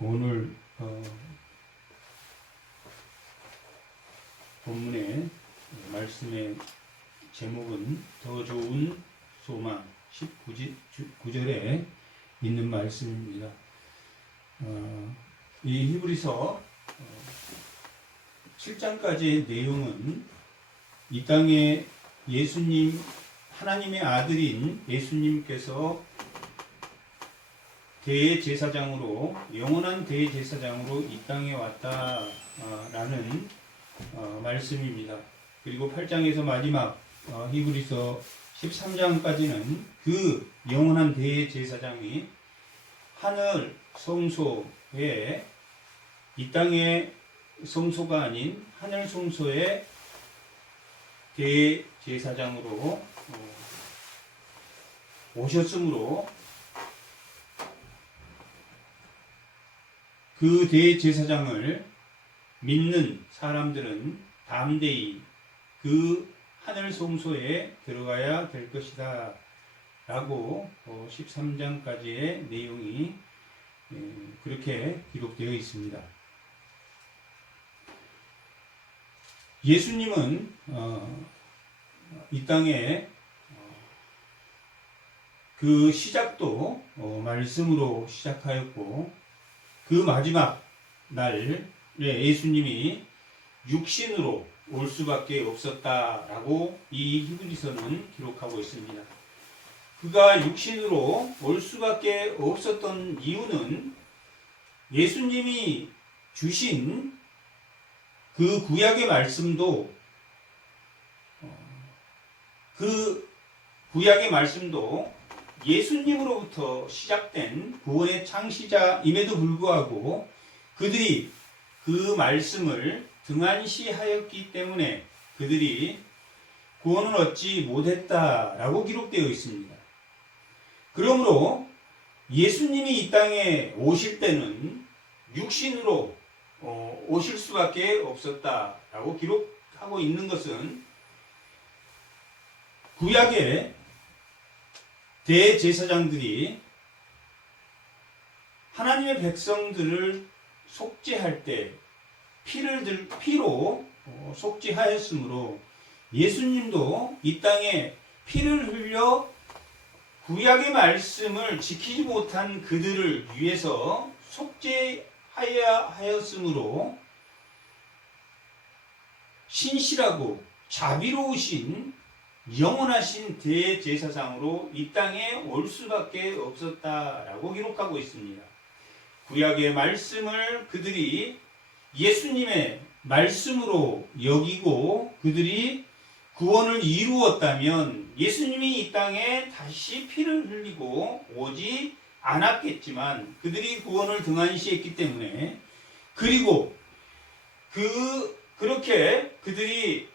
오늘 본문의 말씀의 제목은 더 좋은 소망 19절에 있는 말씀입니다. 이 히브리서 7장까지의 내용은 이 땅에 예수님, 하나님의 아들인 예수님께서 대제사장으로, 영원한 대제사장으로 이 땅에 왔다라는 말씀입니다. 그리고 8장에서 마지막 히브리서 13장까지는 그 영원한 대제사장이 하늘 성소에, 이 땅의 성소가 아닌 하늘 성소의 대제사장으로 오셨으므로 그 대제사장을 믿는 사람들은 담대히 그 하늘 성소에 들어가야 될 것이다 라고 13장까지의 내용이 그렇게 기록되어 있습니다. 예수님은 이 땅에 그 시작도 말씀으로 시작하였고, 그 마지막 날에 예수님이 육신으로 올 수밖에 없었다라고 이 히브리서는 기록하고 있습니다. 그가 육신으로 올 수밖에 없었던 이유는 예수님이 주신 그 구약의 말씀도, 예수님으로부터 시작된 구원의 창시자임에도 불구하고 그들이 그 말씀을 등한시하였기 때문에 그들이 구원을 얻지 못했다라고 기록되어 있습니다. 그러므로 예수님이 이 땅에 오실 때는 육신으로 오실 수밖에 없었다라고 기록하고 있는 것은 구약의 대제사장들이 하나님의 백성들을 속죄할 때 피로 속죄하였으므로 예수님도 이 땅에 피를 흘려 구약의 말씀을 지키지 못한 그들을 위해서 속죄하여야 하였으므로 신실하고 자비로우신 영원하신 대제사장으로 이 땅에 올 수밖에 없었다라고 기록하고 있습니다. 구약의 말씀을 그들이 예수님의 말씀으로 여기고 그들이 구원을 이루었다면 예수님이 이 땅에 다시 피를 흘리고 오지 않았겠지만 그들이 구원을 등한시했기 때문에, 그리고 그렇게 그들이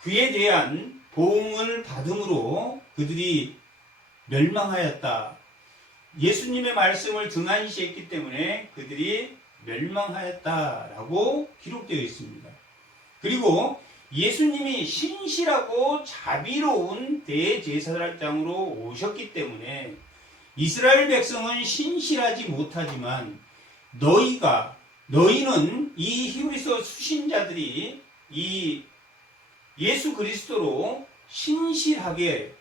그에 대한 보응을 받음으로 그들이 멸망하였다. 예수님의 말씀을 등한시했기 때문에 그들이 멸망하였다라고 기록되어 있습니다. 그리고 예수님이 신실하고 자비로운 대제사장으로 오셨기 때문에 이스라엘 백성은 신실하지 못하지만 너희는 이 히브리서 수신자들이 이 예수 그리스도로 신실하게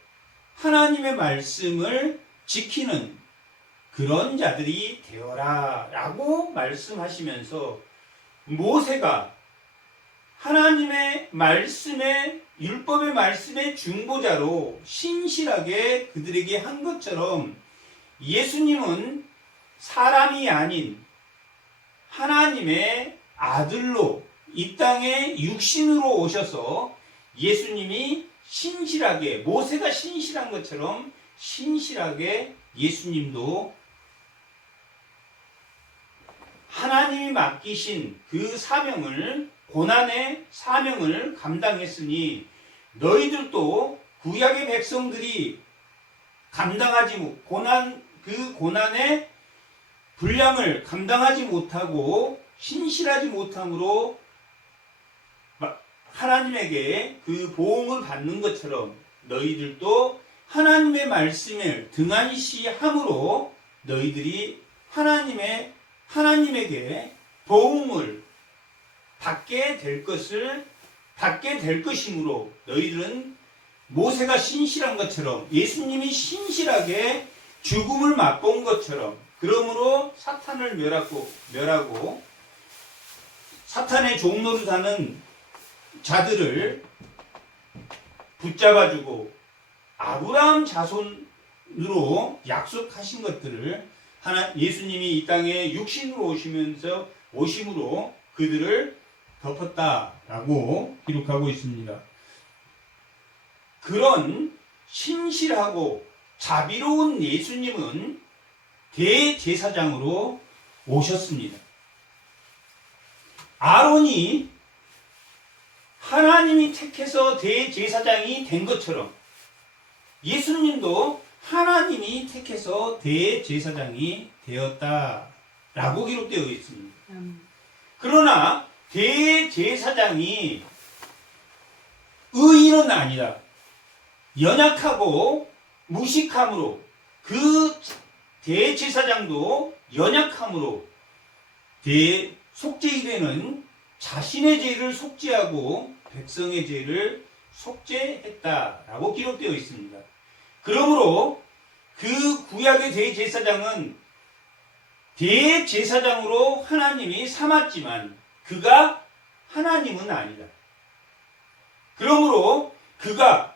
하나님의 말씀을 지키는 그런 자들이 되어라 라고 말씀하시면서, 모세가 하나님의 말씀의, 율법의 말씀의 중보자로 신실하게 그들에게 한 것처럼 예수님은 사람이 아닌 하나님의 아들로 이 땅에 육신으로 오셔서 예수님이 신실하게, 모세가 신실한 것처럼 신실하게 예수님도 하나님이 맡기신 그 사명을, 고난의 사명을 감당했으니 너희들도 구약의 백성들이 그 고난의 분량을 감당하지 못하고 신실하지 못함으로 하나님에게 그 보응을 받는 것처럼 너희들도 하나님의 말씀을 등한시함으로 너희들이 하나님에게 보응을 받게 될 것이므로 너희들은 모세가 신실한 것처럼 예수님이 신실하게 죽음을 맛본 것처럼 그러므로 사탄을 멸하고 사탄의 종로를 하는 자들을 붙잡아주고 아브라함 자손으로 약속하신 것들을 예수님이 이 땅에 육신으로 오심으로 그들을 덮었다라고 기록하고 있습니다. 그런 신실하고 자비로운 예수님은 대제사장으로 오셨습니다. 아론이 하나님이 택해서 대제사장이 된 것처럼 예수님도 하나님이 택해서 대제사장이 되었다라고 기록되어 있습니다. 그러나 대제사장이 의인은 아니다. 연약하고 무식함으로 그 대제사장도 연약함으로 속죄일에는 자신의 죄를 속죄하고 백성의 죄를 속죄했다라고 기록되어 있습니다. 그러므로 그 구약의 대제사장은 대제사장으로 하나님이 삼았지만 그가 하나님은 아니다. 그러므로 그가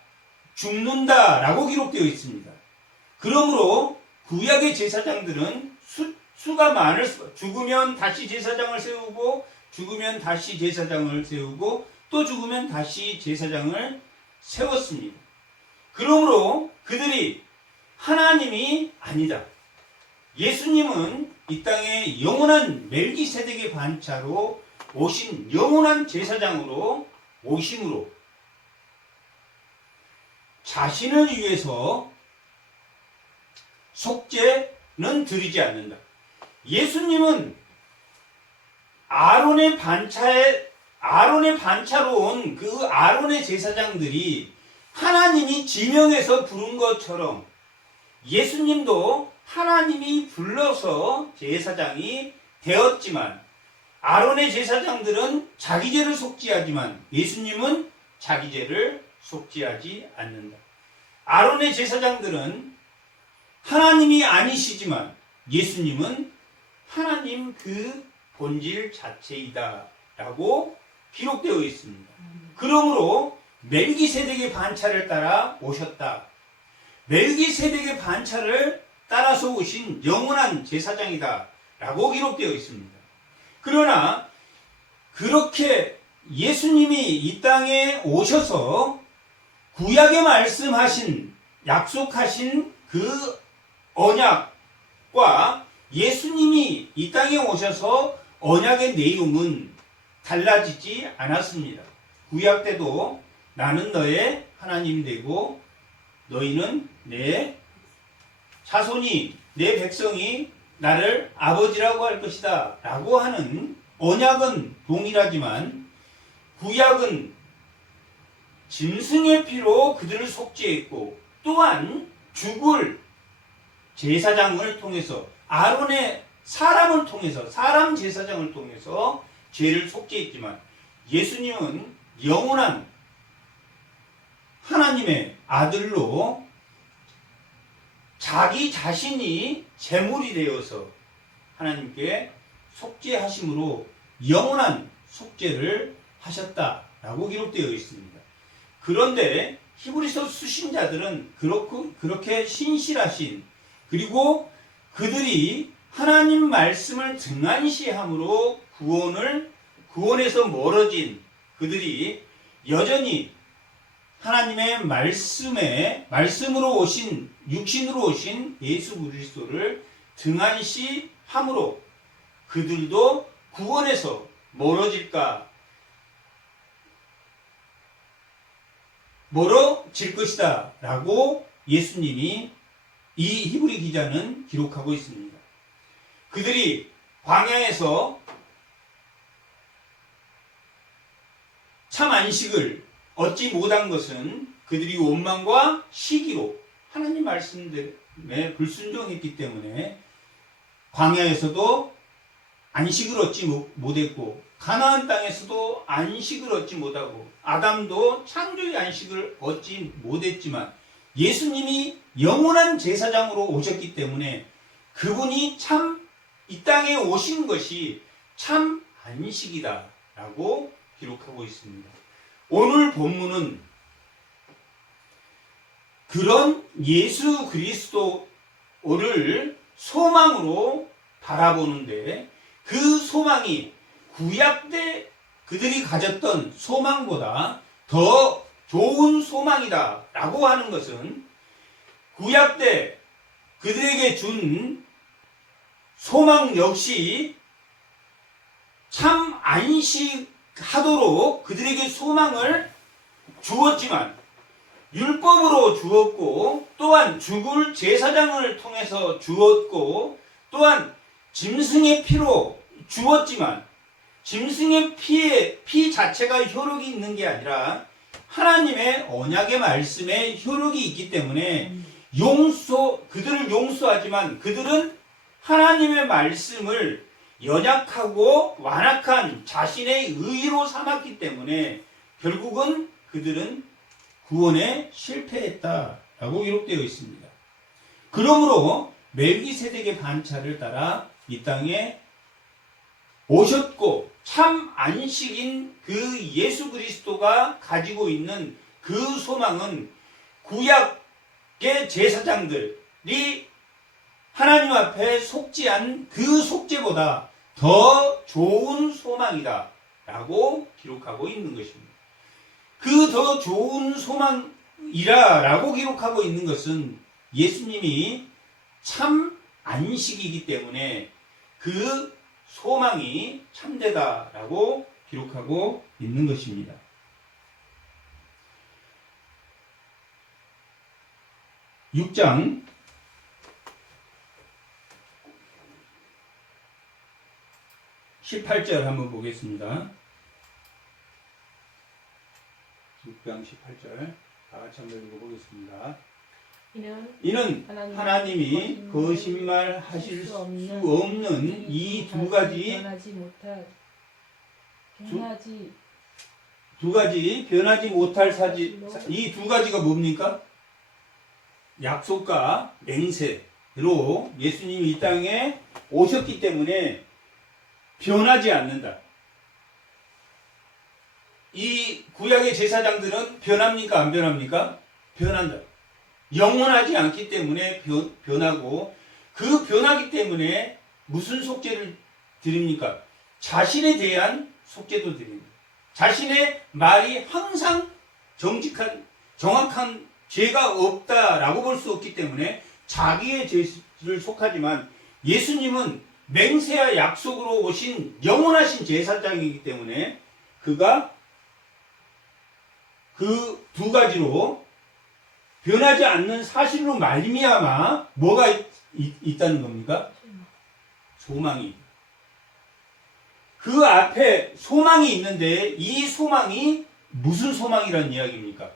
죽는다라고 기록되어 있습니다. 그러므로 구약의 제사장들은 수가 많을 죽으면 다시 제사장을 세우고 죽으면 다시 제사장을 세우고 또 죽으면 다시 제사장을 세웠습니다. 그러므로 그들이 하나님이 아니다. 예수님은 이 땅에 영원한 멜기세덱의 반차로 오신 영원한 제사장으로 오심으로 자신을 위해서 속죄는 드리지 않는다. 예수님은 아론의 반차로 온 그 아론의 제사장들이 하나님이 지명해서 부른 것처럼 예수님도 하나님이 불러서 제사장이 되었지만 아론의 제사장들은 자기 죄를 속죄하지만 예수님은 자기 죄를 속죄하지 않는다. 아론의 제사장들은 하나님이 아니시지만 예수님은 하나님 그 본질 자체이다 라고 기록되어 있습니다. 그러므로 멜기세덱의 반차를 따라 오셨다. 멜기세덱의 반차를 따라서 오신 영원한 제사장이다 라고 기록되어 있습니다. 그러나 그렇게 예수님이 이 땅에 오셔서 구약에 말씀하신 약속하신 그 언약과 예수님이 이 땅에 오셔서 언약의 내용은 달라지지 않았습니다. 구약 때도 나는 너의 하나님 되고 너희는 내 자손이 내 백성이 나를 아버지라고 할 것이다 라고 하는 언약은 동일하지만 구약은 짐승의 피로 그들을 속죄했고 또한 죽을 제사장을 통해서 아론의 사람 제사장을 통해서 죄를 속죄했지만 예수님은 영원한 하나님의 아들로 자기 자신이 제물이 되어서 하나님께 속죄하심으로 영원한 속죄를 하셨다라고 기록되어 있습니다. 그런데 히브리서 수신자들은 그렇게 신실하신 그리고 그들이 하나님 말씀을 등한시함으로 구원에서 멀어진 그들이 여전히 하나님의 말씀으로 오신 육신으로 오신 예수 그리스도를 등한시함으로 그들도 구원에서 멀어질 것이다 라고 예수님이 이 히브리 기자는 기록하고 있습니다. 그들이 광야에서 참 안식을 얻지 못한 것은 그들이 원망과 시기로 하나님 말씀에 불순종했기 때문에 광야에서도 안식을 얻지 못했고 가나안 땅에서도 안식을 얻지 못하고 아담도 창조의 안식을 얻지 못했지만 예수님이 영원한 제사장으로 오셨기 때문에 그분이 참 이 땅에 오신 것이 참 안식이다 라고 기록하고 있습니다. 오늘 본문은 그런 예수 그리스도를 소망으로 바라보는데 그 소망이 구약 때 그들이 가졌던 소망보다 더 좋은 소망이다 라고 하는 것은 구약 때 그들에게 준 소망 역시 참 안식하도록 그들에게 소망을 주었지만 율법으로 주었고 또한 죽을 제사장을 통해서 주었고 또한 짐승의 피로 주었지만 짐승의 피 자체가 효력이 있는 게 아니라 하나님의 언약의 말씀에 효력이 있기 때문에 그들을 용서하지만 그들은 하나님의 말씀을 연약하고 완악한 자신의 의로 삼았기 때문에 결국은 그들은 구원에 실패했다라고 기록되어 있습니다. 그러므로 멜기세덱의 반차를 따라 이 땅에 오셨고 참 안식인 그 예수 그리스도가 가지고 있는 그 소망은 구약의 제사장들이 하나님 앞에 속죄한 그 속죄보다 더 좋은 소망이다 라고 기록하고 있는 것입니다. 그 더 좋은 소망이라 라고 기록하고 있는 것은 예수님이 참 안식이기 때문에 그 소망이 참되다 라고 기록하고 있는 것입니다. (6장) 18절 한번 보겠습니다. 6장 18절 다 같이 한번 읽어보겠습니다. 이는 하나님이 거짓말하실 수 없는 이 두 가지 변하지 못할 사실, 이 두 가지가 뭡니까? 약속과 맹세로 예수님이 이 땅에 오셨기 때문에 변하지 않는다. 이 구약의 제사장들은 변합니까? 안 변합니까? 변한다. 영원하지 않기 때문에 변하고 그 변하기 때문에 무슨 속죄를 드립니까? 자신에 대한 속죄도 드립니다. 자신의 말이 항상 정확한 죄가 없다라고 볼 수 없기 때문에 자기의 죄를 속하지만 예수님은 맹세와 약속으로 오신 영원하신 제사장이기 때문에 그가 그 두 가지로 변하지 않는 사실로 말미암아 뭐가 있다는 겁니까? 소망이. 그 앞에 소망이 있는데 이 소망이 무슨 소망이라는 이야기입니까?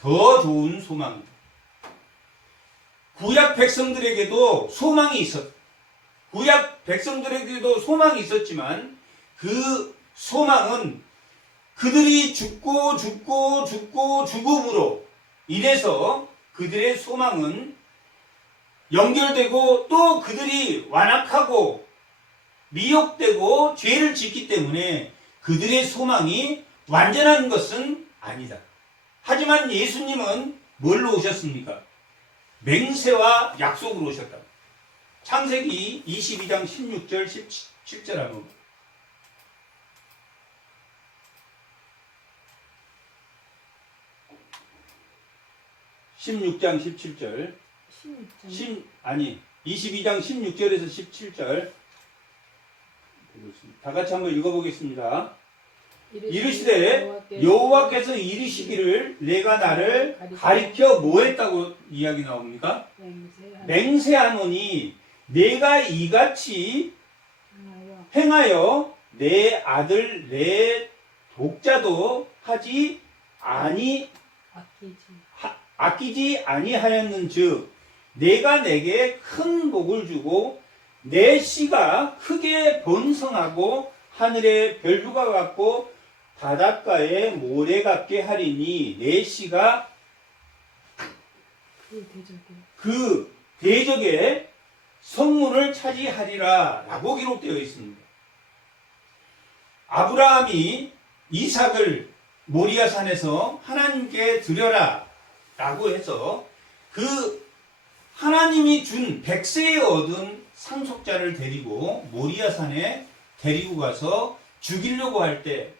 더 좋은 소망입니다. 구약 백성들에게도 소망이 있었다. 구약 백성들에게도 소망이 있었지만 그 소망은 그들이 죽음으로 인해서 그들의 소망은 연결되고 또 그들이 완악하고 미혹되고 죄를 짓기 때문에 그들의 소망이 완전한 것은 아니다. 하지만 예수님은 뭘로 오셨습니까? 맹세와 약속으로 오셨다. 창세기 22장 16절 17절 한번. 16장 17절. 22장 16절에서 17절. 다 같이 한번 읽어보겠습니다. 이르시되 여호와께서 이르시기를 내가 나를 가리켜 뭐했다고 이야기 나옵니까? 맹세하노니 내가 이같이 행하여 내 아들 내 독자도 하지 아끼지 아니하였는즉 내가 내게 큰 복을 주고 내 씨가 크게 번성하고 하늘의 별류가 같고 바닷가의 모래 같게 하리니 내 씨가 그 대적의 성문을 차지하리라 라고 기록되어 있습니다. 아브라함이 이삭을 모리아산에서 하나님께 드려라 라고 해서 그 하나님이 준 100세에 얻은 상속자를 데리고 모리아산에 데리고 가서 죽이려고 할 때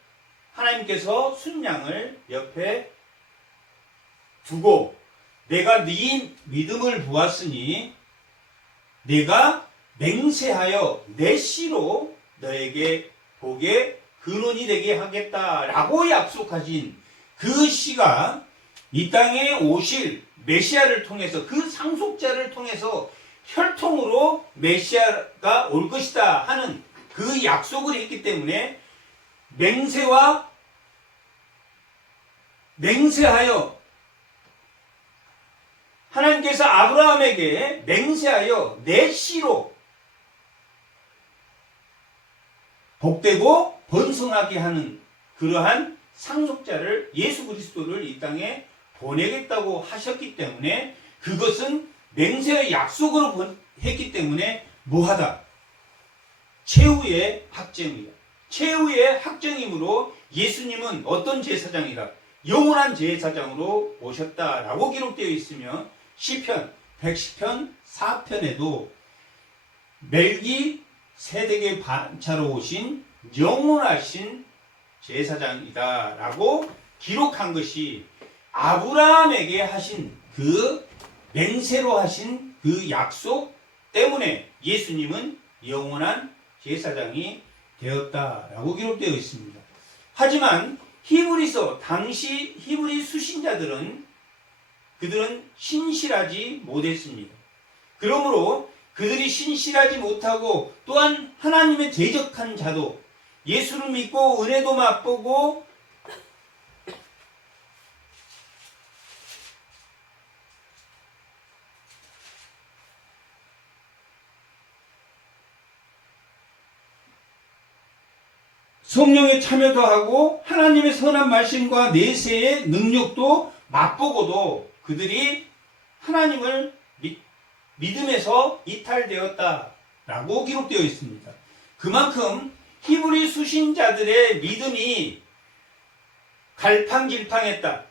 하나님께서 순양을 옆에 두고 내가 네 믿음을 보았으니 내가 맹세하여 내 씨로 너에게 복의 근원이 되게 하겠다라고 약속하신 그 씨가 이 땅에 오실 메시아를 통해서 그 상속자를 통해서 혈통으로 메시아가 올 것이다 하는 그 약속을 했기 때문에 맹세하여 하나님께서 아브라함에게 맹세하여 내 씨로 복되고 번성하게 하는 그러한 상속자를 예수 그리스도를 이 땅에 보내겠다고 하셨기 때문에 그것은 맹세의 약속으로 했기 때문에 뭐하다? 최후의 확정이다. 최후의 확정이므로 예수님은 어떤 제사장이다? 영원한 제사장으로 오셨다라고 기록되어 있으며 시편 110편 4편에도 멜기세덱의 반차로 오신 영원하신 제사장이다라고 기록한 것이 아브라함에게 하신 그 맹세로 하신 그 약속 때문에 예수님은 영원한 제사장이 되었다라고 기록되어 있습니다. 하지만 히브리서 당시 히브리 수신자들은 그들은 신실하지 못했습니다. 그러므로 그들이 신실하지 못하고 또한 하나님의 대적한 자도 예수를 믿고 은혜도 맛보고 성령에 참여도 하고 하나님의 선한 말씀과 내세의 능력도 맛보고도 그들이 하나님을 믿음에서 이탈되었다라고 기록되어 있습니다. 그만큼 히브리 수신자들의 믿음이 갈팡질팡했다.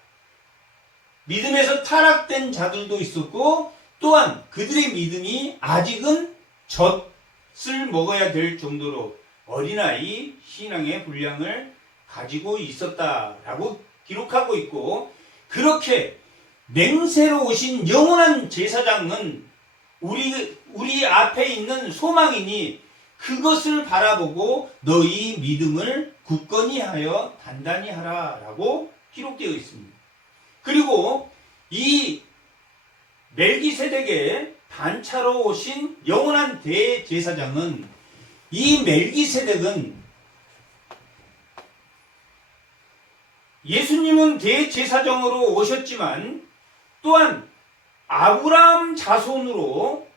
믿음에서 타락된 자들도 있었고 또한 그들의 믿음이 아직은 젖을 먹어야 될 정도로 어린아이 신앙의 분량을 가지고 있었다라고 기록하고 있고 그렇게 맹세로 오신 영원한 제사장은 우리 앞에 있는 소망이니 그것을 바라보고 너희 믿음을 굳건히 하여 단단히 하라라고 기록되어 있습니다. 그리고 이 멜기세덱의 반차로 오신 영원한 대제사장은 이 멜기세덱은 예수님은 대제사장으로 오셨지만 또한 아브라함 자손으로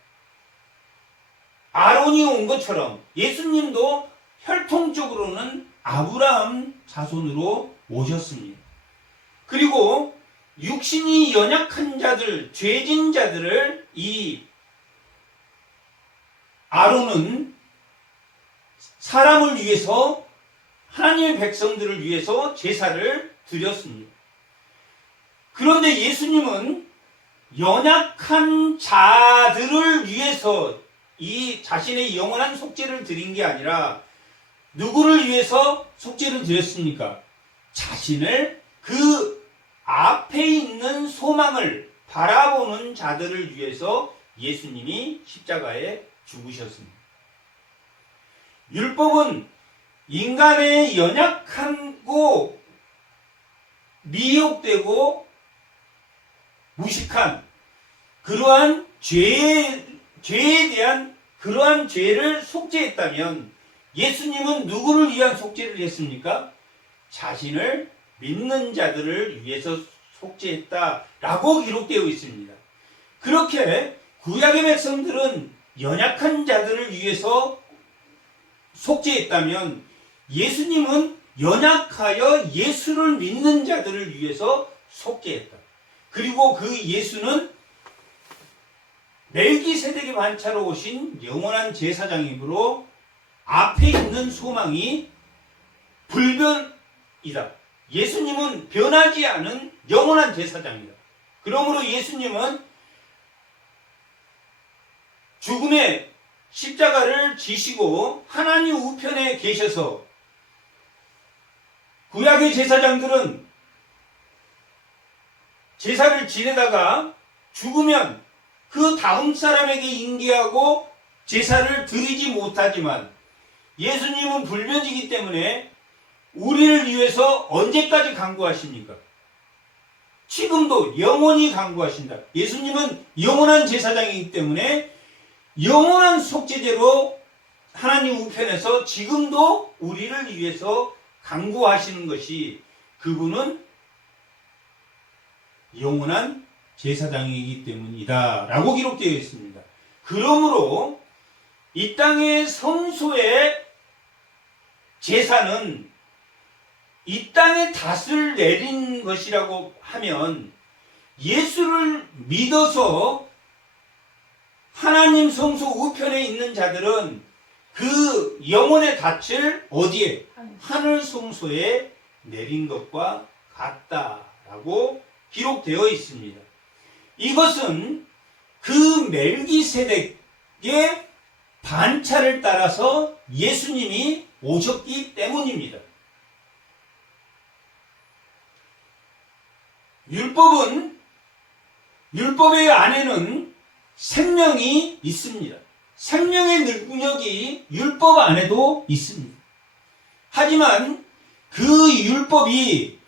아론이 온 것처럼 예수님도 혈통적으로는 아브라함 자손으로 오셨습니다. 그리고 육신이 연약한 자들, 죄진 자들을 이 아론은 사람을 위해서 하나님의 백성들을 위해서 제사를 드렸습니다. 그런데 예수님은 연약한 자들을 위해서 이 자신의 영원한 속죄를 드린 게 아니라 누구를 위해서 속죄를 드렸습니까? 자신을 그 앞에 있는 소망을 바라보는 자들을 위해서 예수님이 십자가에 죽으셨습니다. 율법은 인간의 연약하고 미혹되고 무식한 그러한 죄에 대한 그러한 죄를 속죄했다면 예수님은 누구를 위한 속죄를 했습니까? 자신을 믿는 자들을 위해서 속죄했다라고 기록되어 있습니다. 그렇게 구약의 백성들은 연약한 자들을 위해서 속죄했다면 예수님은 연약하여 예수를 믿는 자들을 위해서 속죄했다. 그리고 그 예수는 멜기세덱의 반차로 오신 영원한 제사장이므로 앞에 있는 소망이 불변이다. 예수님은 변하지 않은 영원한 제사장이다. 그러므로 예수님은 죽음의 십자가를 지시고 하나님 우편에 계셔서 구약의 제사장들은 제사를 지내다가 죽으면 그 다음 사람에게 인계하고 제사를 드리지 못하지만 예수님은 불변이기 때문에 우리를 위해서 언제까지 간구하십니까? 지금도 영원히 간구하신다. 예수님은 영원한 제사장이기 때문에 영원한 속죄제로 하나님 우편에서 지금도 우리를 위해서 간구하시는 것이 그분은 영원한 제사장이기 때문이다 라고 기록되어 있습니다. 그러므로 이 땅의 성소의 제사는 이 땅에 닷을 내린 것이라고 하면 예수를 믿어서 하나님 성소 우편에 있는 자들은 그 영혼의 닻을 어디에? 하늘 성소에 내린 것과 같다라고 기록되어 있습니다. 이것은 그 멜기세덱의 반차를 따라서 예수님이 오셨기 때문입니다. 율법의 안에는 생명이 있습니다. 생명의 능력이 율법 안에도 있습니다. 하지만 그 율법이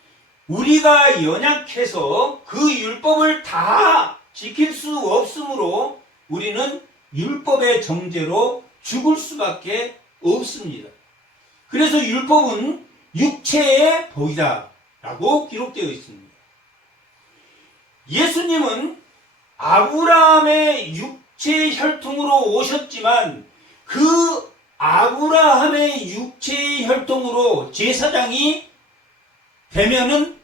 우리가 연약해서 그 율법을 다 지킬 수 없으므로 우리는 율법의 정죄로 죽을 수밖에 없습니다. 그래서 율법은 육체의 법이다 라고 기록되어 있습니다. 예수님은 아브라함의 육체의 혈통으로 오셨지만 그 아브라함의 육체의 혈통으로 제사장이 되면은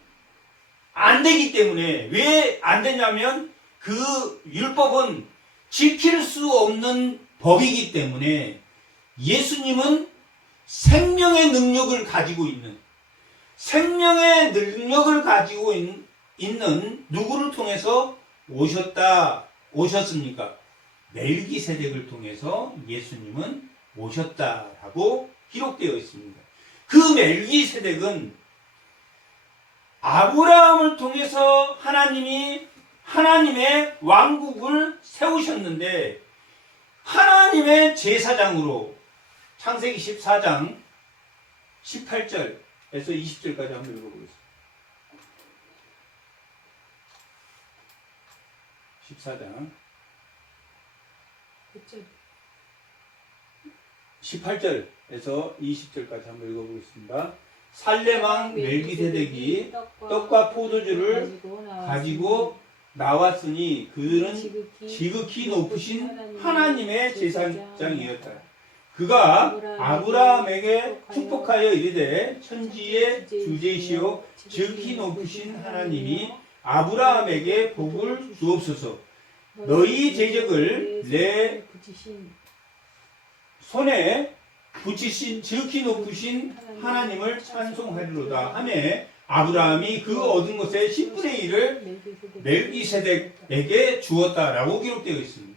안 되기 때문에, 왜 안 되냐면 그 율법은 지킬 수 없는 법이기 때문에 예수님은 생명의 능력을 가지고 있는, 생명의 능력을 가지고 있는 누구를 통해서 오셨습니까? 멜기세덱을 통해서 예수님은 오셨다라고 기록되어 있습니다. 그 멜기세덱은 아브라함을 통해서 하나님이 하나님의 왕국을 세우셨는데 하나님의 제사장으로 창세기 14장 18절에서 20절까지 한번 읽어보겠습니다. 14장 18절에서 20절까지 한번 읽어보겠습니다. 살렘왕 멜기세덱이 떡과 포도주를 가지고 나왔으니 그들은 지극히 높으신 하나님의 제사장이었다. 그가 아브라함에게 축복하여 이르되 천지의 주제이시오 지극히 높으신 하나님이 아브라함에게 복을 주옵소서. 너희 대적을 내 손에 붙이신 지극히 높으신 하나님을 찬송하리로다 하매 아브라함이 그 얻은 것의 10분의 1을 멜기세덱에게 주었다라고 기록되어 있습니다.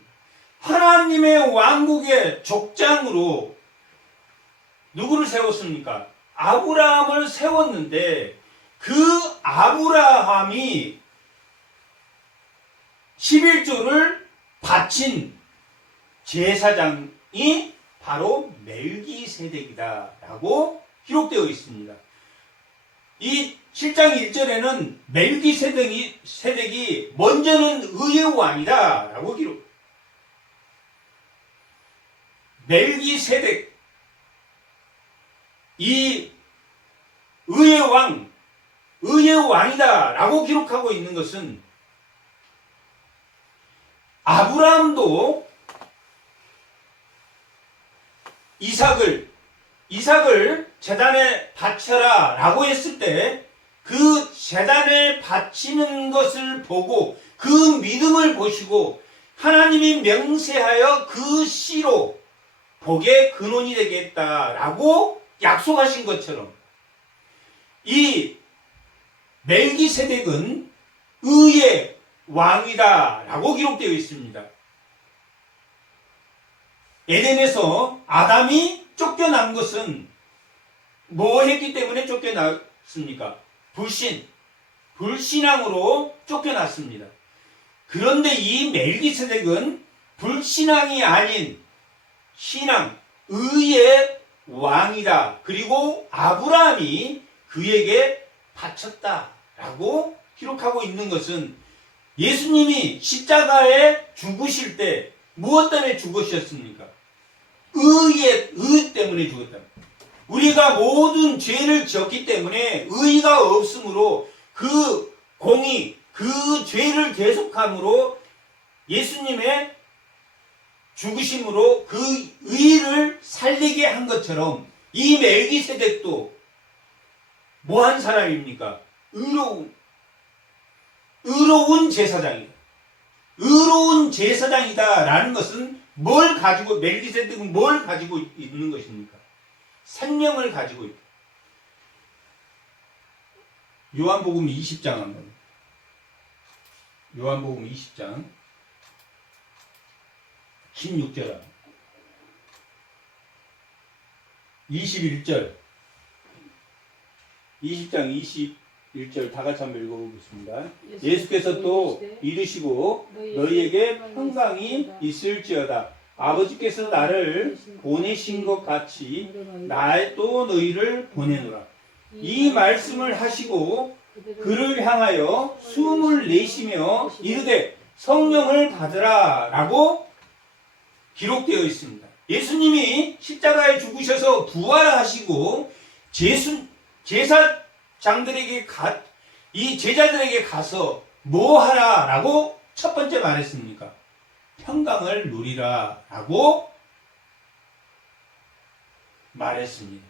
하나님의 왕국의 족장으로 누구를 세웠습니까? 아브라함을 세웠는데 그 아브라함이 11조를 바친 제사장이 바로 멜기세덱이다라고 기록되어 있습니다. 이 7장 1절에는 멜기세덱이 먼저는 의의 왕이다라고 기록. 멜기세덱 이 의의 왕이다라고 기록하고 있는 것은 아브라함도 이삭을 제단에 바쳐라 라고 했을 때 그 제단에 바치는 것을 보고 그 믿음을 보시고 하나님이 맹세하여 그 씨로 복의 근원이 되겠다라고 약속하신 것처럼 이 멜기세덱은 의의 왕이다라고 기록되어 있습니다. 에덴에서 아담이 쫓겨난 것은 뭐 했기 때문에 쫓겨났습니까? 불신앙으로 쫓겨났습니다. 그런데 이 멜기세덱은 불신앙이 아닌 신앙, 의의 왕이다. 그리고 아브라함이 그에게 바쳤다라고 기록하고 있는 것은 예수님이 십자가에 죽으실 때 무엇 때문에 죽으셨습니까? 의 때문에 죽었다. 우리가 모든 죄를 지었기 때문에 의가 없으므로 그 공의, 그 죄를 계속함으로 예수님의 죽으심으로 그 의를 살리게 한 것처럼 이 멜기세덱도 뭐한 사람입니까? 의로운 제사장이다. 의로운 제사장이다라는 것은 멜기세덱은 뭘 가지고 있는 것입니까? 생명을 가지고 있다. 요한복음 20장 한번. 요한복음 20장 16절 21절 20장 21절 다 같이 한번 읽어보겠습니다. 예수께서 또 이르시고 너희에게 평강이 있을지어다. 아버지께서 나를 보내신 것 같이 나도 너희를 보내노라. 이 말씀을 하시고 그를 향하여 숨을 내쉬며 이르되 성령을 받으라 라고 기록되어 있습니다. 예수님이 십자가에 죽으셔서 부활하시고 제사장들에게 이 제자들에게 가서 뭐 하라 라고 첫 번째 말했습니까? 평강을 누리라 라고 말했습니다.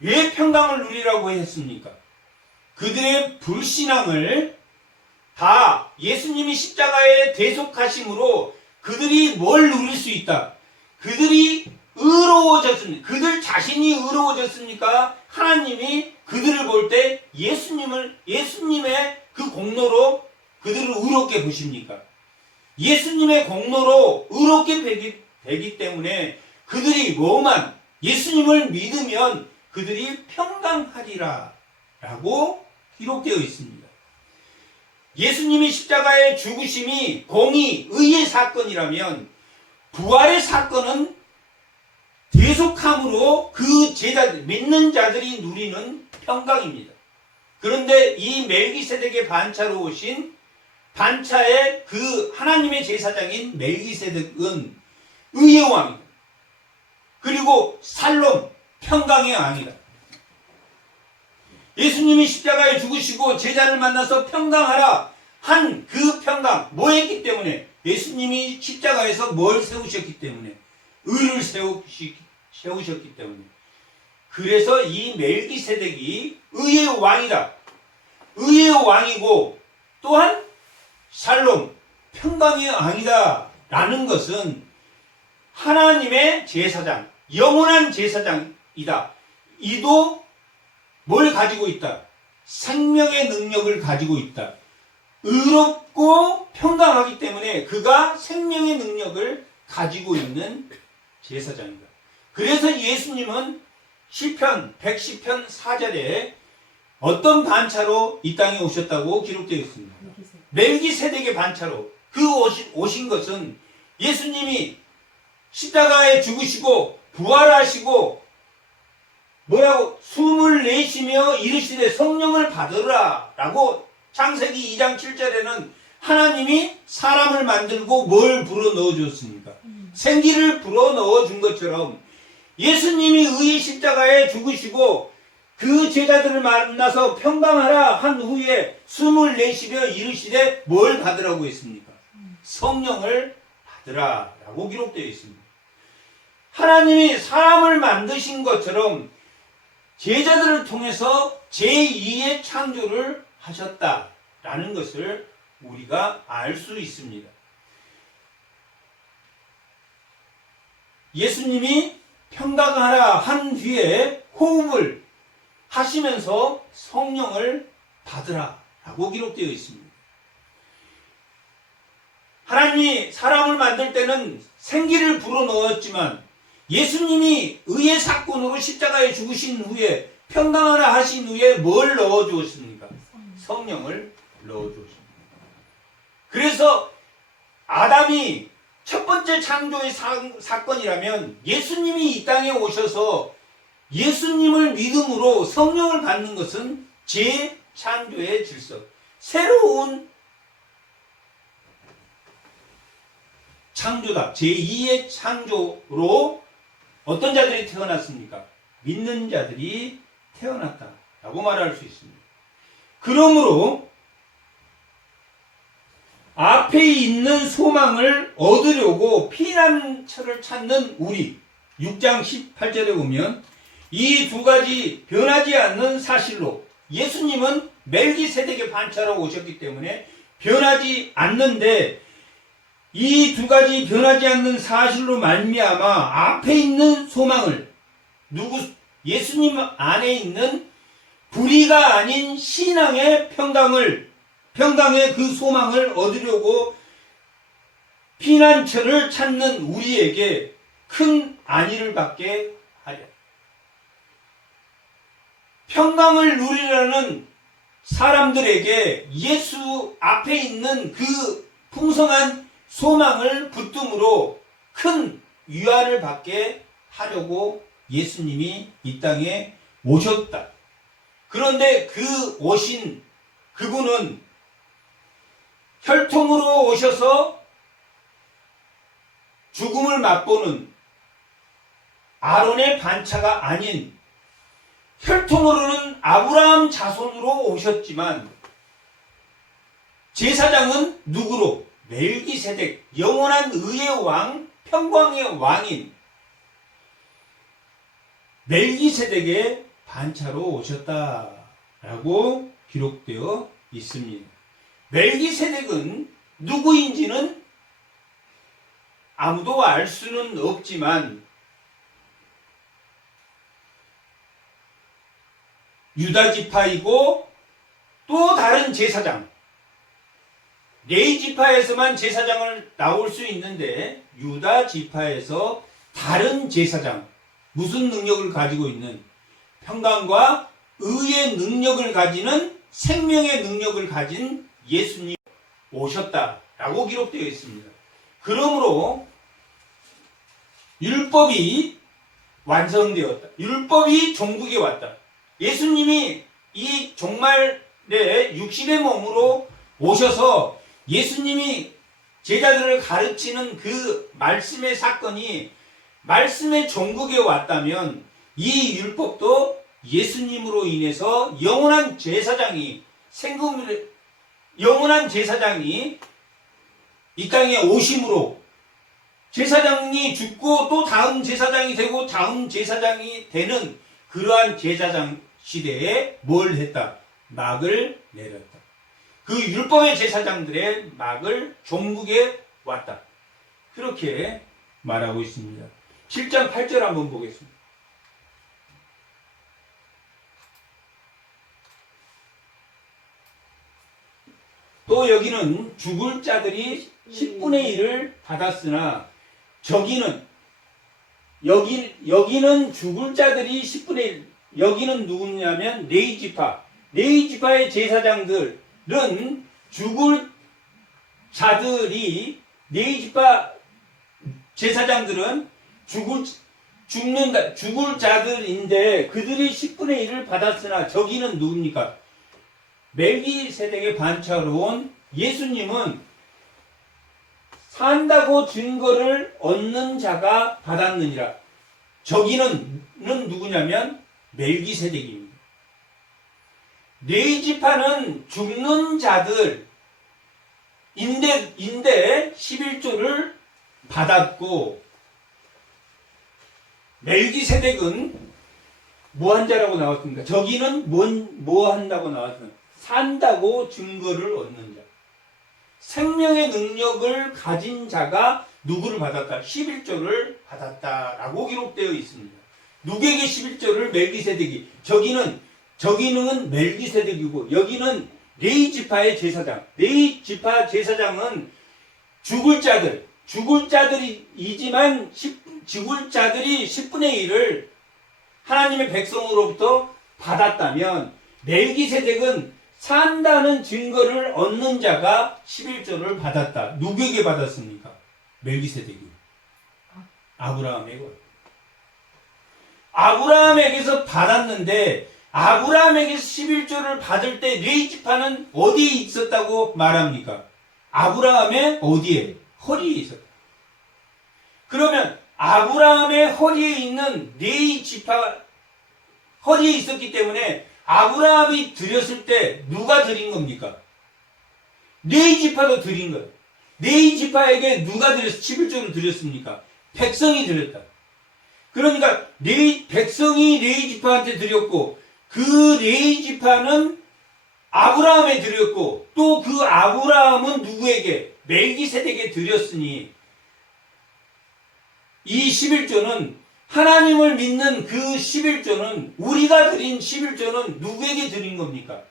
왜 평강을 누리라고 했습니까? 그들의 불신앙을 다 예수님이 십자가에 대속하심으로 그들이 뭘 누릴 수 있다. 그들이 의로워졌습니까? 그들 자신이 의로워졌습니까? 하나님이 그들을 볼 때 예수님의 그 공로로 그들을 의롭게 보십니까? 예수님의 공로로 의롭게 되기 때문에 그들이 뭐만 예수님을 믿으면 그들이 평강하리라 라고 기록되어 있습니다. 예수님이 십자가에 죽으심이 공의, 의의 사건이라면 부활의 사건은 대속함으로 그 믿는 자들이 누리는 평강입니다. 그런데 이 멜기세덱의 반차로 오신 반차의 그 하나님의 제사장인 멜기세덱은 의의 왕이다. 그리고 살롬, 평강의 왕이다. 예수님이 십자가에 죽으시고 제자를 만나서 평강하라 한 그 평강, 뭐 했기 때문에? 예수님이 십자가에서 뭘 세우셨기 때문에? 의를 세우셨기 때문에. 그래서 이 멜기세덱이 의의 왕이다. 의의 왕이고 또한 살롬, 평강의 왕이다 라는 것은 하나님의 제사장, 영원한 제사장이다. 이도 뭘 가지고 있다? 생명의 능력을 가지고 있다. 의롭고 평강하기 때문에 그가 생명의 능력을 가지고 있는 제사장이다. 그래서 예수님은 시편 110편 4절에 어떤 반차로 이 땅에 오셨다고 기록되어 있습니다. 멜기세덱의 반차로 오신 것은 예수님이 십자가에 죽으시고 부활하시고 뭐라고 숨을 내쉬며 이르시되 성령을 받으라 라고 창세기 2장 7절에는 하나님이 사람을 만들고 뭘 불어넣어 줬습니까? 생기를 불어넣어 준 것처럼 예수님이 의의 십자가에 죽으시고 그 제자들을 만나서 평강하라 한 후에 숨을 내쉬며 이르시되 뭘 받으라고 했습니까? 성령을 받으라 라고 기록되어 있습니다. 하나님이 사람을 만드신 것처럼 제자들을 통해서 제2의 창조를 하셨다라는 것을 우리가 알 수 있습니다. 예수님이 평강하라 한 뒤에 호흡을 하시면서 성령을 받으라 라고 기록되어 있습니다. 하나님이 사람을 만들 때는 생기를 불어넣었지만 예수님이 의의 사건으로 십자가에 죽으신 후에 평강하라 하신 후에 뭘 넣어주었습니까? 성령을 넣어주었습니다. 그래서 아담이 첫 번째 창조의 사건이라면 예수님이 이 땅에 오셔서 예수님을 믿음으로 성령을 받는 것은 재창조의 질서, 새로운 창조다. 제2의 창조로 어떤 자들이 태어났습니까? 믿는 자들이 태어났다라고 말할 수 있습니다. 그러므로 앞에 있는 소망을 얻으려고 피난처를 찾는 우리 6장 18절에 보면 이 두 가지 변하지 않는 사실로 예수님은 멜기세덱의 반차로 오셨기 때문에 변하지 않는데 이 두 가지 변하지 않는 사실로 말미암아 앞에 있는 소망을 예수님 안에 있는 불의가 아닌 신앙의 평강의 그 소망을 얻으려고 피난처를 찾는 우리에게 큰 안위를 받게 하려. 평강을 누리려는 사람들에게 예수 앞에 있는 그 풍성한 소망을 붙듦으로 큰 위안을 받게 하려고 예수님이 이 땅에 오셨다. 그런데 그 오신 그분은 혈통으로 오셔서 죽음을 맛보는 아론의 반차가 아닌 혈통으로는 아브라함 자손으로 오셨지만 제사장은 누구로? 멜기세덱, 영원한 의의 왕, 평강의 왕인 멜기세덱의 반차로 오셨다라고 기록되어 있습니다. 멜기세덱은 누구인지는 아무도 알 수는 없지만 유다 지파이고 또 다른 제사장, 레위 지파에서만 제사장을 나올 수 있는데 유다 지파에서 다른 제사장, 무슨 능력을 가지고 있는 평강과 의의 능력을 가지는 생명의 능력을 가진 예수님 오셨다라고 기록되어 있습니다. 그러므로 율법이 완성되었다. 율법이 종국에 왔다. 예수님이 이 종말의 육신의 몸으로 오셔서 예수님이 제자들을 가르치는 그 말씀의 사건이 말씀의 종국에 왔다면 이 율법도 예수님으로 인해서 영원한 제사장이 이 땅에 오심으로 제사장이 죽고 또 다음 제사장이 되고 다음 제사장이 되는 그러한 제사장 시대에 뭘 했다? 막을 내렸다. 그 율법의 제사장들의 막을 종국에 왔다. 그렇게 말하고 있습니다. 7장 8절 한번 보겠습니다. 또 여기는 죽을 자들이 10분의 1을 받았으나 여기는 죽을 자들이 10분의 1, 여기는 누구냐면 레위 지파의 제사장들은 죽을 자들이 레위 지파 제사장들은 죽을 자들인데 그들이 10분의 1을 받았으나 저기는 누굽니까? 멜기세덱의 반차로 온 예수님은 산다고 증거를 얻는 자가 받았느니라. 저기는 누구냐면 멜기세덱입니다. 레위 지파는 죽는 자들인데 11조를 받았고 멜기세덱은 뭐한 자라고 나왔습니까? 저기는 뭐 한다고 나왔습니까? 산다고 증거를 얻는 자. 생명의 능력을 가진 자가 누구를 받았다? 11조를 받았다라고 기록되어 있습니다. 누구에게 11조를? 멜기세덱이. 저기는 멜기세덱이고 여기는 레위 지파의 제사장. 레위 지파 제사장은 죽을 자들이지만 죽을 자들이 10분의 1을 하나님의 백성으로부터 받았다면 멜기세덱은 산다는 증거를 얻는 자가 11조를 받았다. 누구에게 받았습니까? 멜기세덱이. 아브라함에게. 아브라함에게서 받았는데 아브라함에게서 11조를 받을 때 레위 지파는 어디에 있었다고 말합니까? 아브라함의 어디에? 허리에 있었다. 그러면 아브라함의 허리에 있는 레위 지파 허리에 있었기 때문에 아브라함이 드렸을 때 누가 드린 겁니까? 레위 지파도 드린 거예요. 레위 지파에게 누가 드렸어? 11조를 드렸습니까? 백성이 드렸다. 그러니까 백성이 레위 지파한테 드렸고 그 레위 지파는 아브라함에 드렸고 또 그 아브라함은 누구에게? 멜기세덱에게 드렸으니 이 11조는 하나님을 믿는 그 11조는 우리가 드린 11조는 누구에게 드린 겁니까?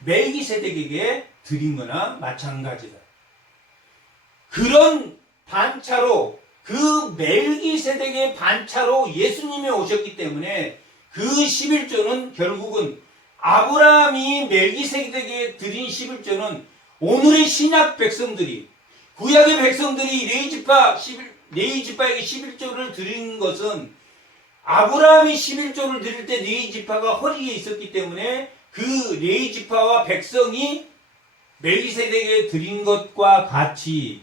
멜기세덱에게 드린 거나 마찬가지다. 그런 반차로 그 멜기세덱의 반차로 예수님이 오셨기 때문에 그 11조는 결국은 아브라함이 멜기세덱에게 드린 11조는 오늘의 신약 백성들이 구약의 백성들이 레위 지파에게 11조를 드린 것은 아브라함이 11조를 드릴 때 레위 지파가 허리에 있었기 때문에 그 레위 지파와 백성이 멜기세덱에게 드린 것과 같이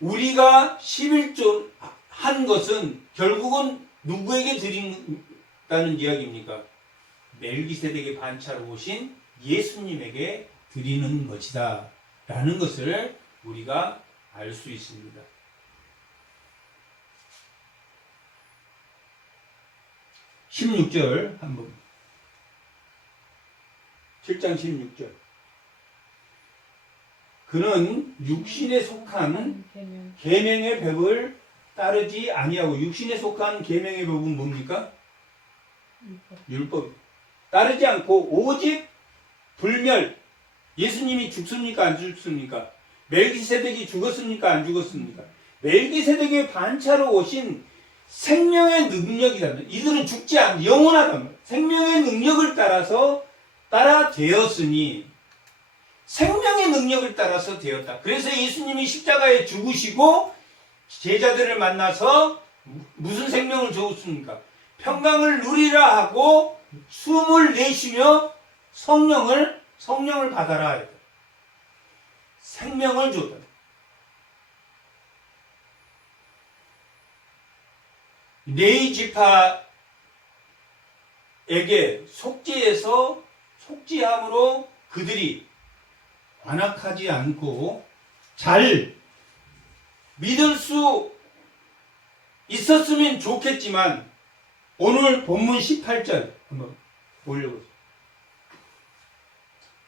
우리가 11조 한 것은 결국은 누구에게 드린다는 이야기입니까? 멜기세덱의 반차로 오신 예수님에게 드리는 것이다 라는 것을 우리가 알 수 있습니다. 16절 한번 7장 16절 그는 육신에 속한 계명의 법을 따르지 아니하고 육신에 속한 계명의 법은 뭡니까? 율법. 따르지 않고 오직 불멸. 예수님이 죽습니까? 안 죽습니까? 멜기세덱이 죽었습니까? 안 죽었습니까? 멜기세덱의 반차로 오신 생명의 능력이다. 이들은 죽지 않고 영원하다. 생명의 능력을 따라 되었으니 생명의 능력을 따라서 되었다. 그래서 예수님이 십자가에 죽으시고 제자들을 만나서 무슨 생명을 주었습니까? 평강을 누리라 하고 숨을 내쉬며 성령을 받아라 했다. 생명을 줬다. 레위 지파에게 속죄함으로 그들이 완악하지 않고 잘 믿을 수 있었으면 좋겠지만 오늘 본문 18절 한번 보려고.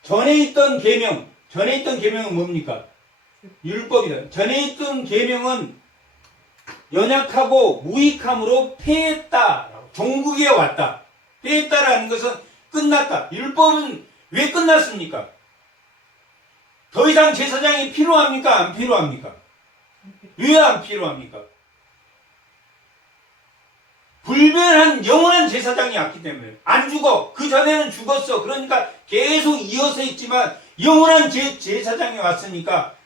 전에 있던 계명은 뭡니까? 율법이다. 전에 있던 계명은 연약하고 무익함으로 폐했다. 종국에 왔다. 폐했다라는 것은 끝났다. 율법은 왜 끝났습니까? 더 이상 제사장이 필요합니까? 안 필요합니까? 왜 안 필요합니까? 불변한 영원한 제사장이 왔기 때문에 안 죽어. 그 전에는 죽었어. 그러니까 계속 이어서 있지만 영원한 제사장이 왔으니까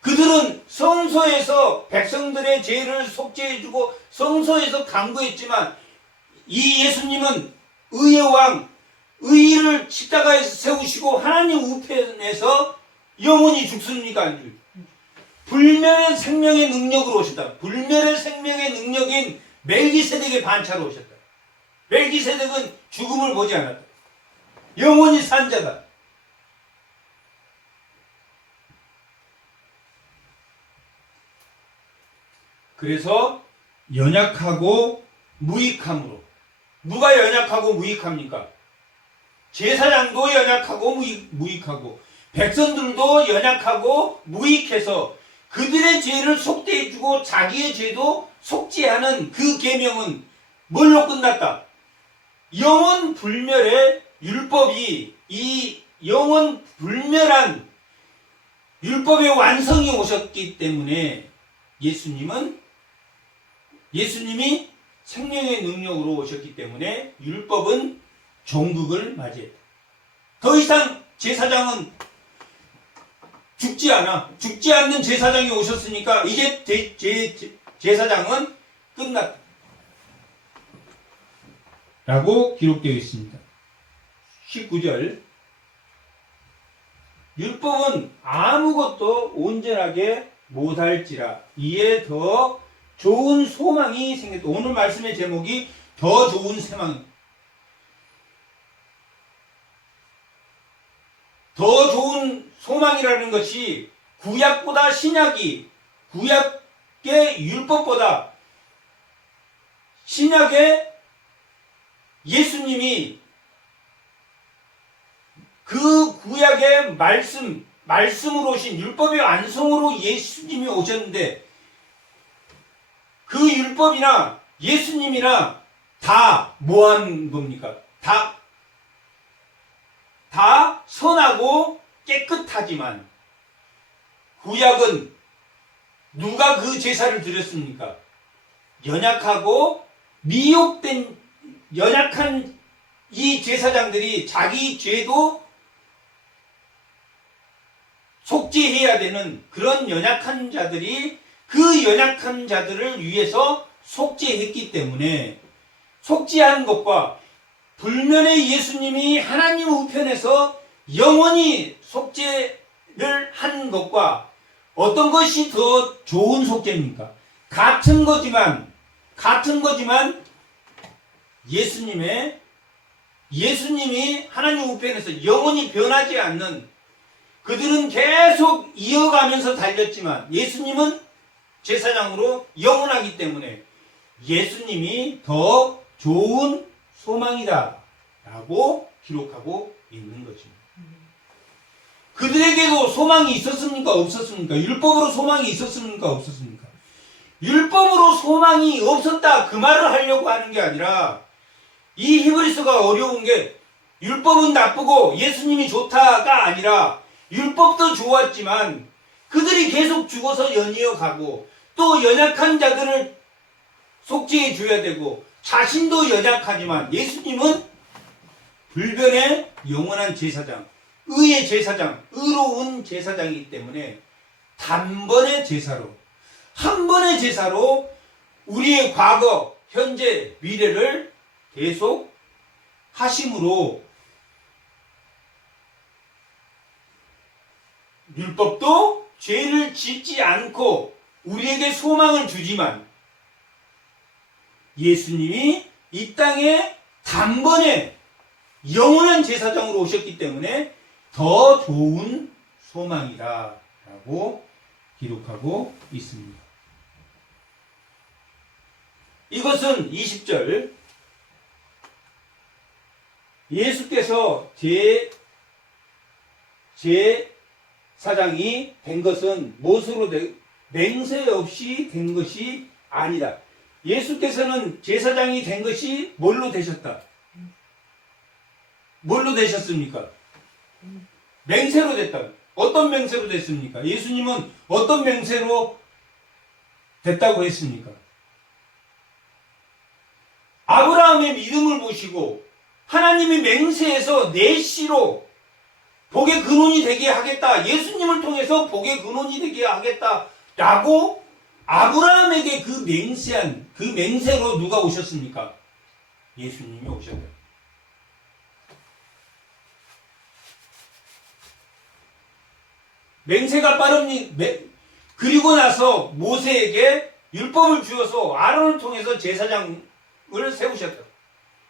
그들은 성소에서 백성들의 죄를 속죄해주고 성소에서 간구했지만 이 예수님은 의의 왕, 의를 십자가에서 세우시고 하나님 우편에서 영원히 죽습니까? 안 죽습니까? 불멸의 생명의 능력으로 오셨다. 불멸의 생명의 능력인 멜기세덱의 반차로 오셨다. 멜기세덱은 죽음을 보지 않았다. 영원히 산 자다. 그래서 연약하고 무익함으로. 누가 연약하고 무익합니까? 제사장도 연약하고 무익하고 백성들도 연약하고 무익해서 그들의 죄를 속죄해주고 자기의 죄도 속죄하는 그 계명은 뭘로 끝났다? 영원 불멸의 율법이 이 영원 불멸한 율법의 완성이 오셨기 때문에 예수님이 생명의 능력으로 오셨기 때문에 율법은 종국을 맞이했다. 더 이상 제사장은 죽지 않아. 죽지 않는 제사장이 오셨으니까 이제 제사장은 끝났다. 라고 기록되어 있습니다. 19절. 율법은 아무것도 온전하게 못할지라 이에 더 좋은 소망이 생겼다. 오늘 말씀의 제목이 더 좋은 소망. 더 좋은 소망이라는 것이 구약보다 신약이, 구약의 율법보다 신약의 예수님이 그 구약의 말씀으로 오신 율법의 완성으로 예수님이 오셨는데 그 율법이나 예수님이나 다 뭐한 겁니까? 다 선하고 깨끗하지만 구약은 누가 그 제사를 드렸습니까? 연약하고 미혹된 연약한 이 제사장들이 자기 죄도 속죄해야 되는 그런 연약한 자들이 그 연약한 자들을 위해서 속죄했기 때문에 속죄한 것과 불면의 예수님이 하나님 우편에서 영원히 속죄를 한 것과 어떤 것이 더 좋은 속죄입니까? 같은 거지만 예수님이 하나님 우편에서 영원히 변하지 않는 그들은 계속 이어가면서 달렸지만 예수님은 제사장으로 영원하기 때문에 예수님이 더 좋은 소망이다 라고 기록하고 있는 것입니다. 그들에게도 소망이 있었습니까? 없었습니까? 율법으로 소망이 있었습니까? 없었습니까? 율법으로 소망이 없었다 그 말을 하려고 하는 게 아니라 이 히브리서가 어려운 게 율법은 나쁘고 예수님이 좋다가 아니라 율법도 좋았지만 그들이 계속 죽어서 연이어 가고 또 연약한 자들을 속죄해 줘야 되고 자신도 연약하지만 예수님은 불변의 영원한 제사장, 의의 제사장, 의로운 제사장이기 때문에 단번의 제사로 한 번의 제사로 우리의 과거, 현재, 미래를 계속 하심으로 율법도 죄를 짓지 않고 우리에게 소망을 주지만 예수님이 이 땅에 단번에 영원한 제사장으로 오셨기 때문에 더 좋은 소망이다 라고 기록하고 있습니다. 이것은 20절 예수께서 제사장이 된 것은 못으로 맹세 없이 된 것이 아니다. 예수께서는 제사장이 된 것이 뭘로 되셨다? 뭘로 되셨습니까? 맹세로 됐다. 어떤 맹세로 됐습니까? 예수님은 어떤 맹세로 됐다고 했습니까? 아브라함의 믿음을 보시고 하나님의 맹세에서 내시로 복의 근원이 되게 하겠다. 예수님을 통해서 복의 근원이 되게 하겠다라고 아브라함에게 그 맹세로 누가 오셨습니까? 예수님이 오셨다. 맹세가 그리고 나서 모세에게 율법을 주어서 아론을 통해서 제사장을 세우셨다.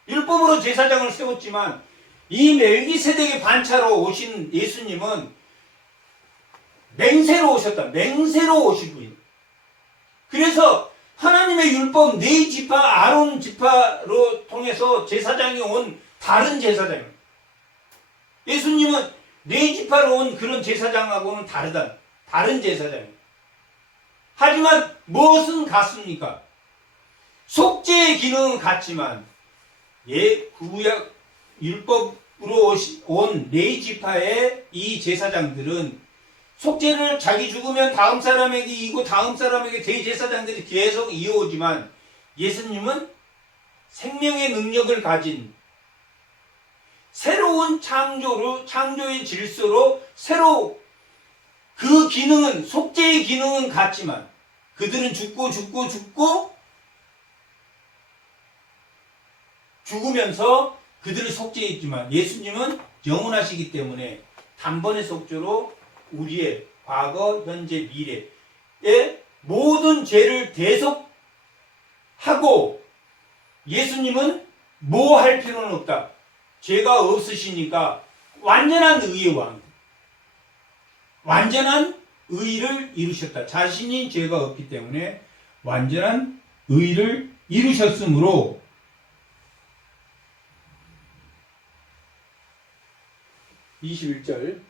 율법으로 제사장을 세웠지만 이 멜기세덱의 반차로 오신 예수님은 맹세로 오셨다. 맹세로 오신 분이다. 그래서 하나님 하나님의 율법 네 지파 아론 지파로 통해서 제사장이 온 다른 제사장입니다. 예수님은 네 지파로 온 그런 제사장하고는 다른 제사장입니다. 하지만 무엇은 같습니까? 속죄의 기능은 같지만 구약 율법으로 온 네 지파의 이 제사장들은 속죄를 자기 죽으면 다음 사람에게 이고 다음 사람에게 대제사장들이 계속 이어오지만 예수님은 생명의 능력을 가진 새로운 창조의 질서로 새로 그 기능은 속죄의 기능은 같지만 그들은 죽고 죽으면서 그들을 속죄했지만 예수님은 영원하시기 때문에 단번의 속죄로 우리의 과거, 현재, 미래의 모든 죄를 대속하고 예수님은 뭐 할 필요는 없다. 죄가 없으시니까 완전한 의의 왕, 완전한 의를 이루셨다. 자신이 죄가 없기 때문에 완전한 의를 이루셨으므로 21절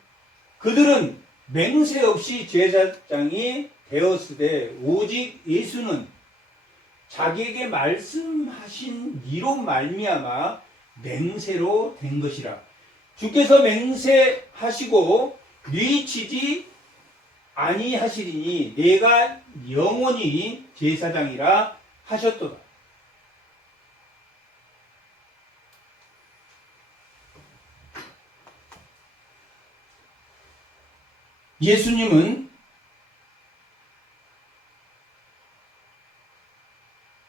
그들은 맹세 없이 제사장이 되었으되 오직 예수는 자기에게 말씀하신 이로 말미암아 맹세로 된 것이라. 주께서 맹세하시고 뉘치지 아니하시리니 내가 영원히 제사장이라 하셨도다. 예수님은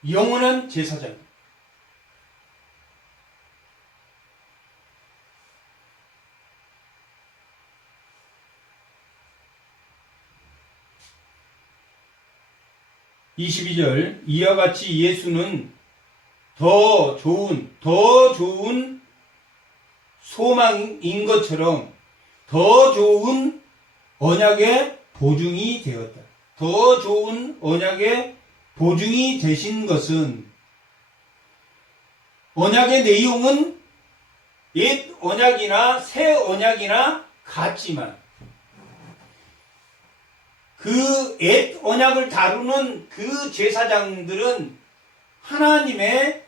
영원한 제사장. (22절) 이와 같이 예수는 더 좋은 소망인 것처럼 더 좋은 언약의 보증이 되었다. 더 좋은 언약의 보증이 되신 것은 언약의 내용은 옛 언약이나 새 언약이나 같지만 그 옛 언약을 다루는 그 제사장들은 하나님의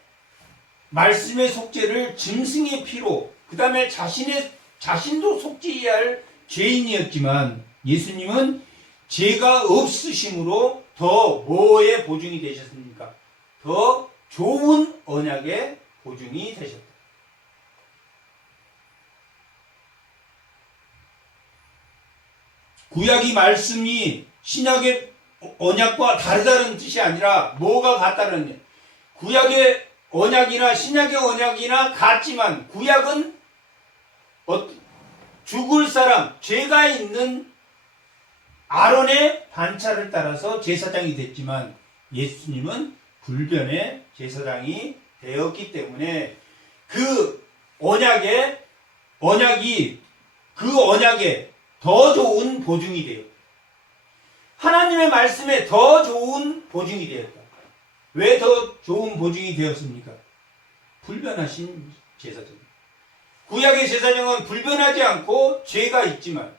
말씀의 속죄를 짐승의 피로 그 다음에 자신도 속죄해야 할 죄인이었지만 예수님은 죄가 없으심으로 더 뭐의 보증이 되셨습니까? 더 좋은 언약의 보증이 되셨다. 구약의 말씀이 신약의 언약과 다르다는 뜻이 아니라 뭐가 같다는 게 구약의 언약이나 신약의 언약이나 같지만 구약은 죽을 사람, 죄가 있는 아론의 반차를 따라서 제사장이 됐지만 예수님은 불변의 제사장이 되었기 때문에 그 언약이 더 좋은 보증이 돼요. 하나님의 말씀에 더 좋은 보증이 되었다. 왜 더 좋은 보증이 되었습니까? 불변하신 제사장. 구약의 제사장은 불변하지 않고 죄가 있지만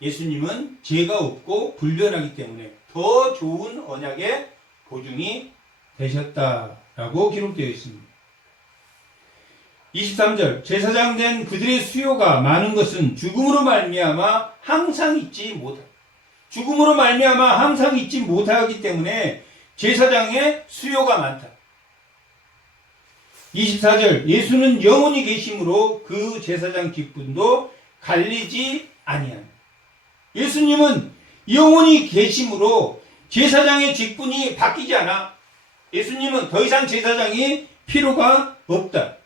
예수님은 죄가 없고 불변하기 때문에 더 좋은 언약의 보증이 되셨다라고 기록되어 있습니다. 23절 제사장 된 그들의 수요가 많은 것은 죽음으로 말미암아 항상 잊지 못하기 때문에 제사장의 수요가 많다. 24절 예수는 영원히 계심으로 그 제사장 직분도 갈리지 아니한다. 예수님은 영원히 계심으로 제사장의 직분이 바뀌지 않아. 예수님은 더 이상 제사장이 필요가 없다.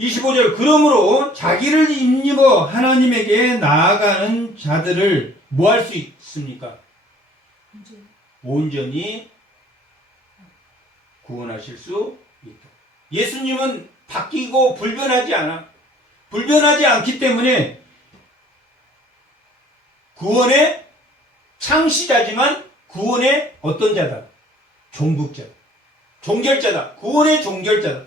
25절 그러므로 자기를 힘입어 하나님에게 나아가는 자들을 뭐 할 수 있습니까? 온전히 구원하실 수 있다. 예수님은 바뀌고 불변하지 않아. 불변하지 않기 때문에 구원의 창시자지만 구원의 어떤 자다? 종국자. 종결자다. 구원의 종결자다.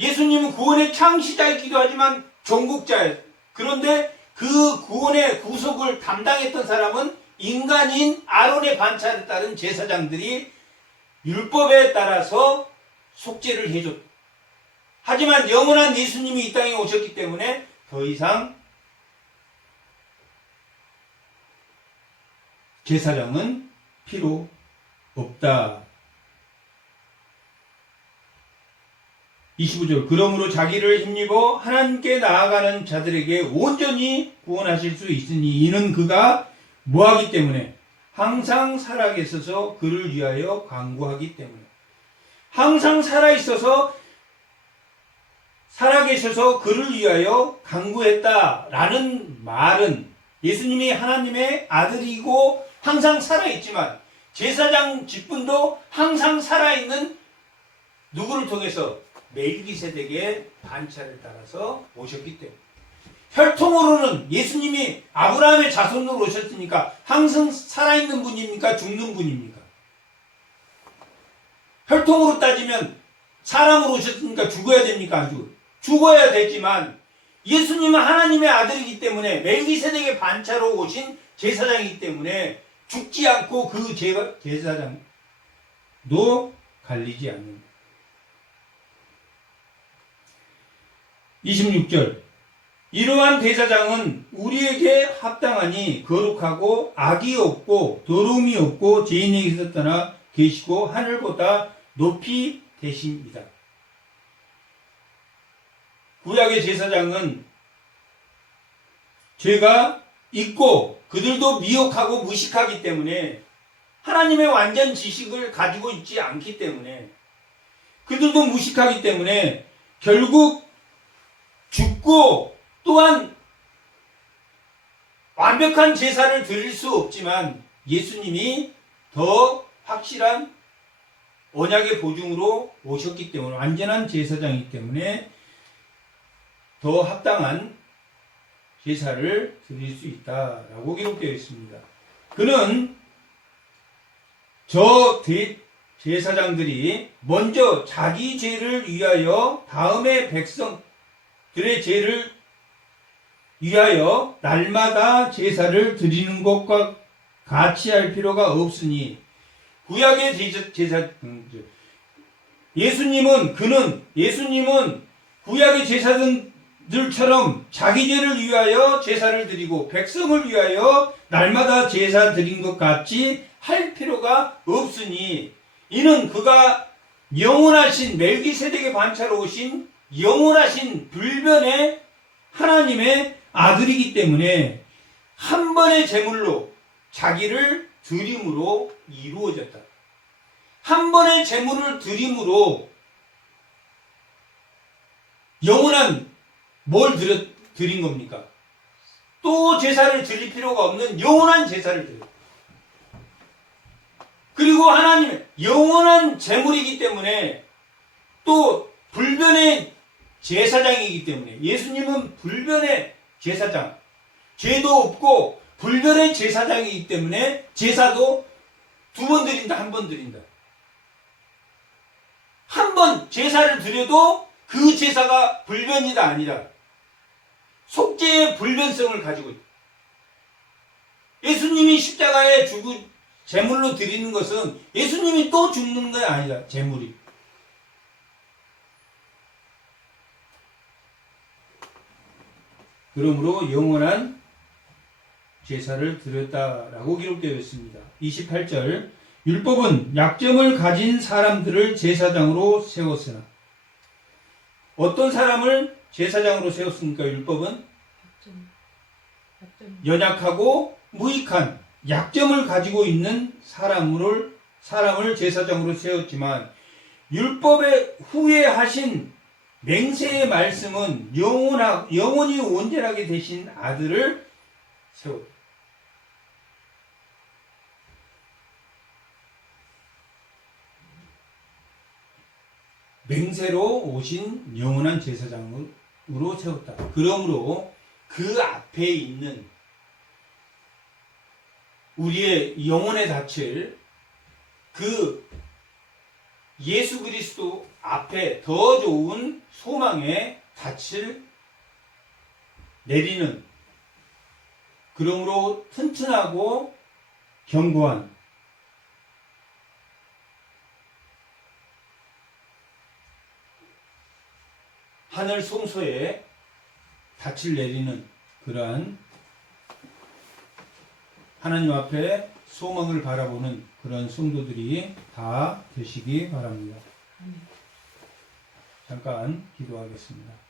예수님은 구원의 창시자이기도 하지만 종국자예요. 그런데 그 구원의 구속을 담당했던 사람은 인간인 아론의 반차를 따른 제사장들이 율법에 따라서 속죄를 해줬다. 하지만 영원한 예수님이 이 땅에 오셨기 때문에 더 이상 제사장은 필요 없다. 25절 그러므로 자기를 힘입어 하나님께 나아가는 자들에게 온전히 구원하실 수 있으니 이는 그가 뭐하기 때문에 항상 살아계셔서 그를 위하여 간구하기 때문에 항상 살아계셔서 그를 위하여 간구했다라는 말은 예수님이 하나님의 아들이고 항상 살아있지만 제사장 직분도 항상 살아있는 누구를 통해서 멜기세덱의 반차를 따라서 오셨기 때문에 혈통으로는 예수님이 아브라함의 자손으로 오셨으니까 항상 살아있는 분입니까? 죽는 분입니까? 혈통으로 따지면 사람으로 오셨으니까 죽어야 됩니까? 안 죽어야 되지만 예수님은 하나님의 아들이기 때문에 멜기세덱의 반차로 오신 제사장이기 때문에 죽지 않고 그 제사장도 갈리지 않는다. 26절 이러한 대제사장은 우리에게 합당하니 거룩하고 악이 없고 더러움이 없고 죄인에게서 떠나 계시고 하늘보다 높이 되십니다. 구약의 제사장은 죄가 있고 그들도 미혹하고 무식하기 때문에 하나님의 완전 지식을 가지고 있지 않기 때문에 그들도 무식하기 때문에 결국 죽고 또한 완벽한 제사를 드릴 수 없지만 예수님이 더 확실한 언약의 보증으로 오셨기 때문에 완전한 제사장이기 때문에 더 합당한 제사를 드릴 수 있다라고 기록되어 있습니다. 그는 저 제사장들이 먼저 자기 죄를 위하여 다음에 백성들의 죄를 위하여 날마다 제사를 드리는 것과 같이 할 필요가 없으니 구약의 예수님은 구약의 제사장들처럼 자기 죄를 위하여 제사를 드리고 백성을 위하여 날마다 제사 드린 것 같이 할 필요가 없으니 이는 그가 영원하신 멜기세덱의 반차로 오신 영원하신 불변의 하나님의 아들이기 때문에 한 번의 제물로 자기를 드림으로 이루어졌다. 한 번의 제물을 드림으로 영원한 뭘 드린 겁니까? 또 제사를 드릴 필요가 없는 영원한 제사를 드려요. 그리고 하나님의 영원한 제물이기 때문에 또 불변의 제사장이기 때문에 예수님은 불변의 제사장, 죄도 없고 불변의 제사장이기 때문에 제사도 2번 드린다, 1번 드린다. 한 번 제사를 드려도 그 제사가 불변이다 아니라 속죄의 불변성을 가지고 있다. 예수님이 십자가에 죽은 제물로 드리는 것은 예수님이 또 죽는 게 아니라 제물이. 그러므로 영원한 제사를 드렸다라고 기록되어 있습니다. 28절 율법은 약점을 가진 사람들을 제사장으로 세웠으나 어떤 사람을 제사장으로 세웠습니까? 율법은 연약하고 무익한 약점을 가지고 있는 사람을 제사장으로 세웠지만 율법의 후에 하신 맹세의 말씀은 영원히 온전하게 되신 아들을 세웠다. 맹세로 오신 영원한 제사장으로 세웠다. 그러므로 그 앞에 있는 우리의 영혼의 닻을 그 예수 그리스도 앞에 더 좋은 소망의 닻을 내리는, 그러므로 튼튼하고 견고한 하늘 성소에 닻을 내리는 그러한 하나님 앞에 소망을 바라보는 그런 성도들이 다 되시기 바랍니다. 잠깐 기도하겠습니다.